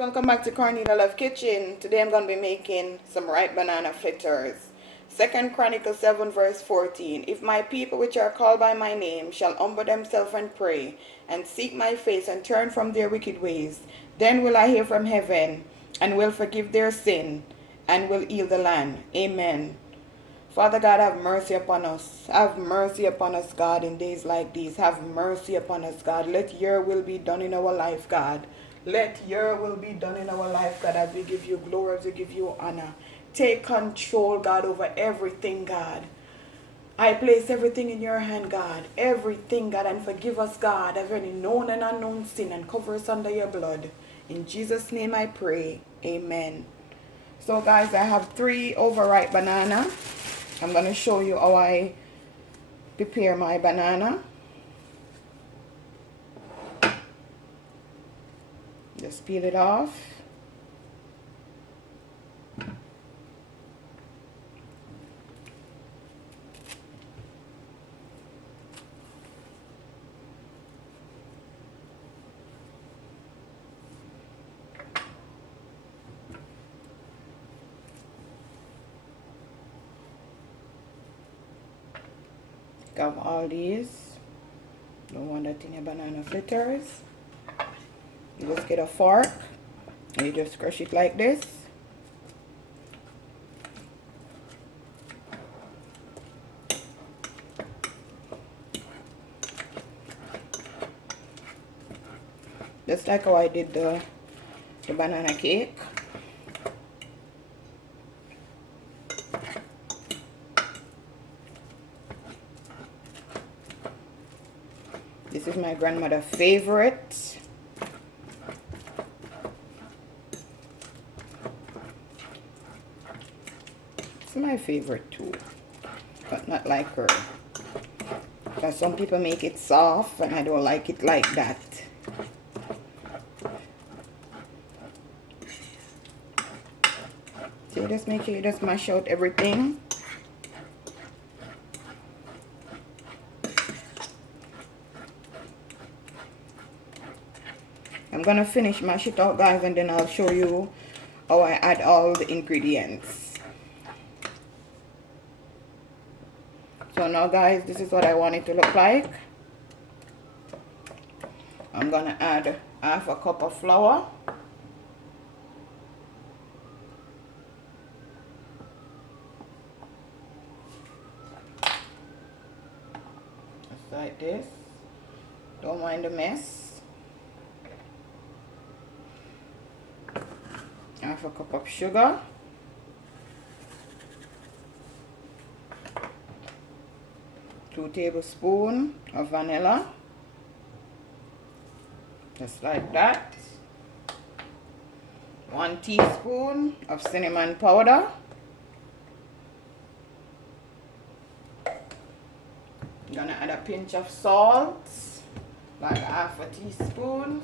Welcome back to CORNELIALOVE KITCHEN. Today I'm going to be making some ripe banana fritters. 2 Chronicles 7 verse 14. If my people which are called by my name shall humble themselves and pray, and seek my face and turn from their wicked ways, then will I hear from heaven, and will forgive their sin, and will heal the land. Amen. Father God, have mercy upon us. Have mercy upon us, God, in days like these. Have mercy upon us, God. Let your will be done in our life, God. Let your will be done in our life, God, as we give you glory, as we give you honor. Take control, God, over everything, God. I place everything in your hand, God. Everything, God, and forgive us, God, of any known and unknown sin, and cover us under your blood. In Jesus' name I pray. Amen. So, guys, I have 3 overripe banana. I'm going to show you how I prepare my banana. Just peel it off. Got all these. Don't want that in your banana fritters. You just get a fork and you just crush it like this. Just like how I did the banana cake. This is my grandmother's favorite. It's my favorite too, but not like her. Because some people make it soft and I don't like it like that. So just make sure you just mash out everything. I'm gonna finish mash it out, guys, and then I'll show you how I add all the ingredients. So now, guys, this is what I want it to look like. I'm gonna add 1/2 cup of flour. Just like this. Don't mind the mess. 1/2 cup of sugar. Two tablespoons of vanilla. Just like that. 1 teaspoon of cinnamon powder. I'm gonna add a pinch of salt, like 1/2 teaspoon.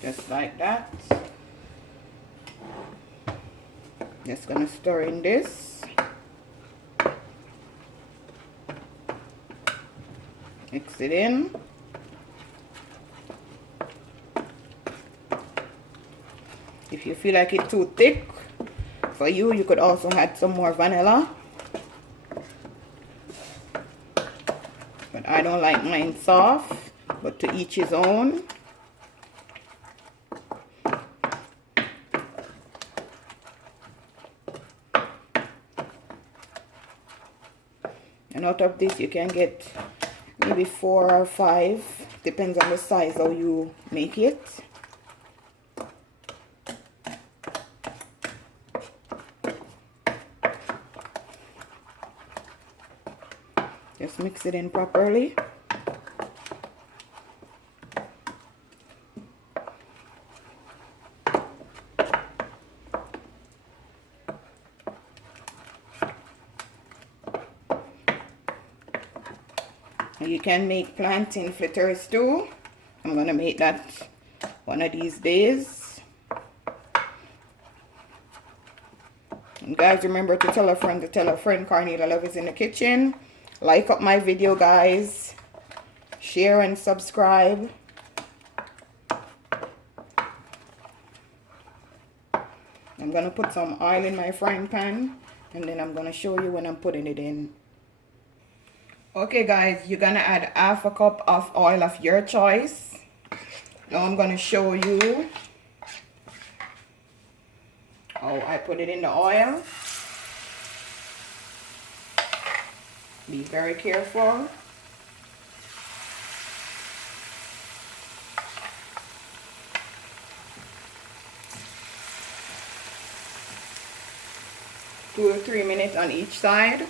Just like that. Just gonna stir in this. Mix it in. If you feel like it's too thick for you, you could also add some more vanilla. But I don't like mine soft, but to each his own. And out of this you can get maybe 4 or 5, depends on the size how you make it. Just mix it in properly. You can make plantain fritters too. I'm gonna make that one of these days. And guys, remember to tell a friend to tell a friend. CORNELIALOVE is in the kitchen. Like up my video, guys. Share and subscribe. I'm going to put some oil in my frying pan, and then I'm going to show you when I'm putting it in. Okay guys, you're going to add half a cup of oil of your choice. Now I'm going to show you how I put it in the oil. Be very careful. Two or 3 minutes on each side.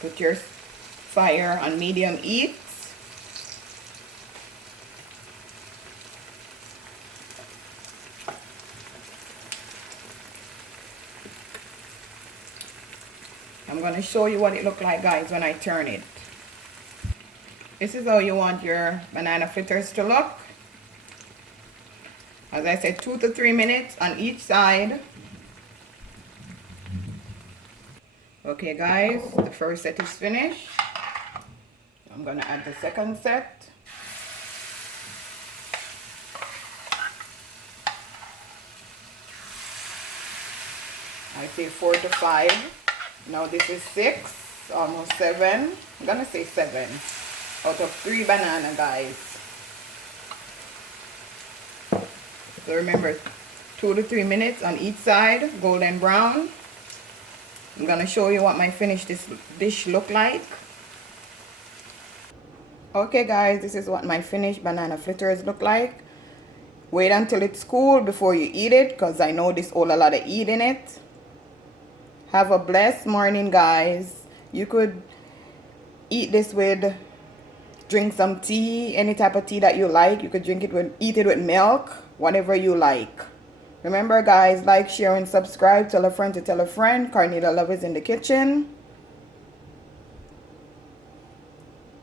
Put your fire on medium heat. I'm going to show you what it looks like, guys, when I turn it. This is how you want your banana fritters to look. As I said, 2 to 3 minutes on each side. Okay guys, the first set is finished. I'm going to add the second set. I say 4 to 5. Now this is 6, almost 7. I'm going to say 7 out of 3 banana, guys. So remember, 2 to 3 minutes on each side, golden brown. I'm going to show you what my finished dish look like. Okay guys, this is what my finished banana fritters look like. Wait until it's cool before you eat it, because I know this hold a lot of heat in it. Have a blessed morning, guys. You could eat this with, drink some tea, any type of tea that you like. You could drink it with, eat it with milk, whatever you like. Remember guys, like, share, and subscribe. Tell a friend to tell a friend. Cornelia Love is in the kitchen.